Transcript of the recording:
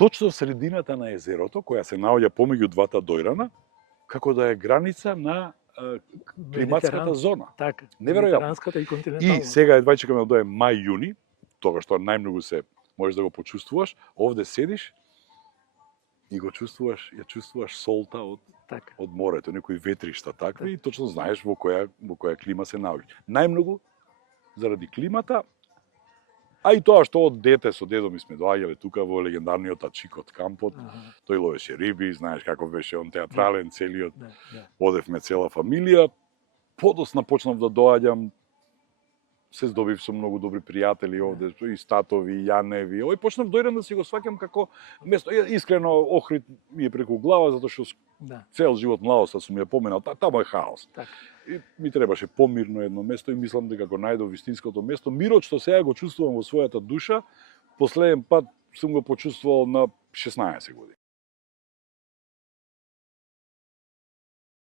точно средината на езерото, која се наоѓа помеѓу двата дојрана, како да е граница на климатската зона. Така. Неверојатно. Медитеранската и континентална. И сега едва чекаме да дое мај-јуни, тога што најмногу се можеш да го почувствуваш, овде седиш и го чувствуваш, ја чувствуваш солта од Така. од морето, некои ветришта такви, и точно знаеш во која клима се наоѓаш. Најмногу заради климата, а и тоа што од дете со дедо ми сме доаѓале тука во легендарниот ачик од кампот, тој ловеше риби, знаеш како беше он театрален целиот, одевме цела фамилија, подосна почнав да доаѓам, се здобив со многу добри пријатели овде, и Статови, и Јаневи, овој почнав дојдам да си го сваќам како место, искрено Охрид ми е преку глава, затоа што цел живот младоста сум ја поменал, таму е хаос. Так. И ми требаше помирно едно место и мислам дека го најдов вистинското место. Мирот што сега го чувствувам во својата душа, последен пат сум го почувствувал на 16 години.